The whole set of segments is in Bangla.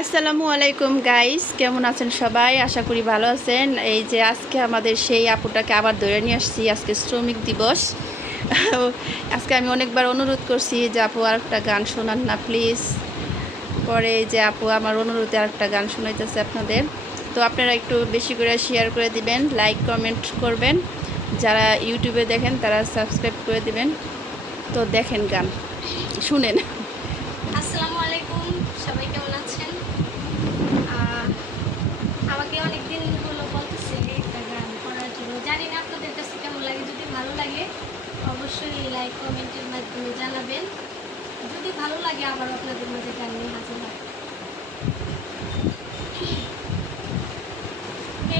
আসসালামু আলাইকুম গাইস, কেমন আছেন সবাই? আশা করি ভালো আছেন। এই যে আজকে আমাদের সেই আপুটাকে আবার ধরে নিয়ে আসছি। আজকে শ্রমিক দিবস। আজকে আমি অনেকবার অনুরোধ করছি যে আপু আরেকটা গান শোনান না প্লিজ। পরে এই যে আপু আমার অনুরোধে আরেকটা গান শোনাইতেছে আপনাদের। তো আপনারা একটু বেশি করে শেয়ার করে দিবেন, লাইক কমেন্ট করবেন। যারা ইউটিউবে দেখেন তারা সাবস্ক্রাইব করে দিবেন। তো দেখেন গান, শুনেন। আসসালামু আলাইকুম, সবাই কেমন আছেন? আমাকে অনেকদিন হলো বলতেছে একটা গান করার জন্য। জানি না আপনাদের কাছে কেমন লাগে। যদি ভালো লাগে অবশ্যই লাইক কমেন্টের মাধ্যমে জানাবেন। যদি ভালো লাগে আবার আপনাদের মাঝে গান নিয়ে হাজির হয়।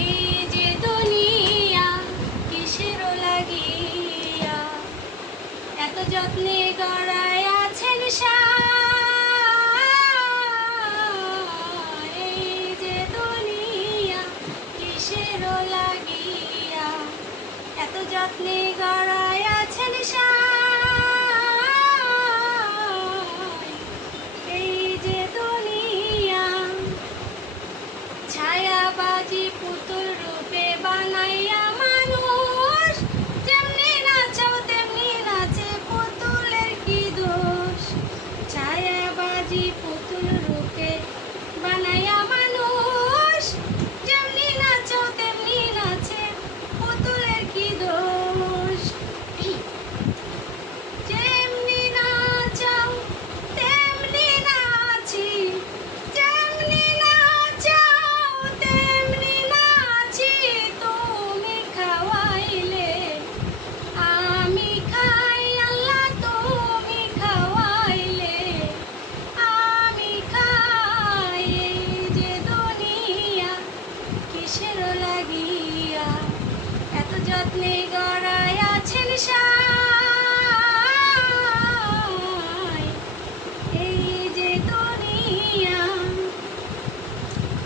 এই যে দুনিয়া কিসের লাগিয়া এত যত্নে গড়ায় আছেন এত যত্নে গড়ায় আছেন এই যে দুনিয়া ছায়াবাজি পুতুল রূপে বানাইয়া মানুষ যেমনি নাচাও তেমনি নাচে, পুতুলের কি দোষ? ছায়াবাজি পুতুল রূপে বানাইয়া মানুষ যেমনি নাচাও তেমনি নাচে, পুতুলের কি দোষ? যেমনি নাচাও তেমনি নাচি, যেমনি নাচাও তেমনি নাচি, তুমি খাওয়াইলে আমি খাই, আল্লাহ তুমি খাওয়াইলে আমি খাই। এই যে দুনিয়া কিসের লাগিয়া এত যত্নে গড়ায় আছেন এই যে দুনিয়া।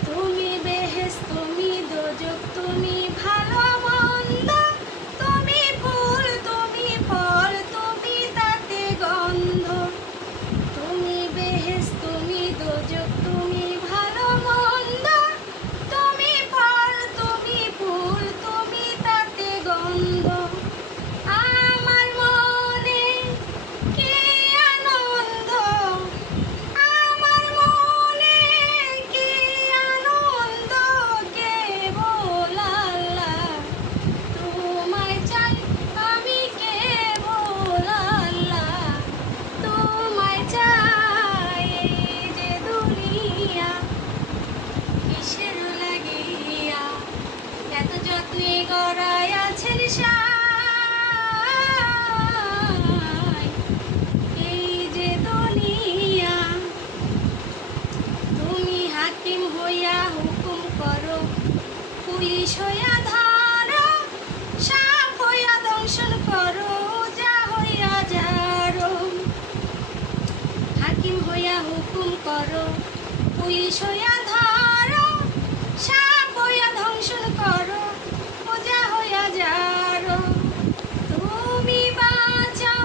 তুমি বেহেশত, তুমি দোজখ, তুমি ভালো মন্দ, তুমি ফুল, তুমি ফল, তুমি তাতে গন্ধ। তুমি বেহেশত, তুমি দোজখ, তুমি ভালো মন্দ, তুমি ফল, তুমি ফুল, তুমি তাতে গন্ধ। আমার মনে কি আনন্দ, আমার মনে কি আনন্দ, কেবল আল্লাহ তোমায় চাই, আমি কেবল আল্লাহ তোমায় চাই। এই যে দুনিয়া কিসের লাগিয়া এত যত্নে গড়ায় আছেন এই যে দুনিয়া। তুমি হাকিম হইয়া হুকুম করো, পুলিশ হইয়া ধরো, সাপ হইয়া দংশন করো, যা হইয়া যারো। হাকিম হইয়া হুকুম করো, পুলিশ হইয়া ধরো, সাপ হইয়া দংশন করো, যা হইয়া যারো। তুমি বাঁচাও,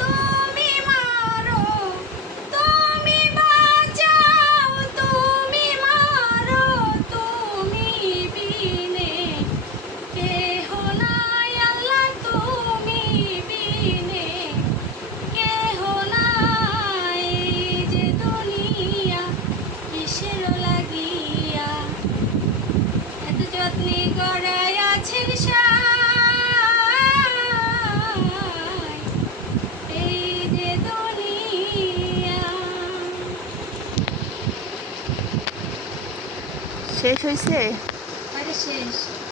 তুমি মারো, তুমি বাঁচাও, তুমি মারো, তুমি বিনে কেহ নাই, আল্লাহ তুমি বিনে কেহ নাই। এই যে দুনিয়া কিসের লাগিয়া এত যত্নে গড়ায় আছেন এই যে দুনিয়া। শেষ হয়েছে? আরে শেষ।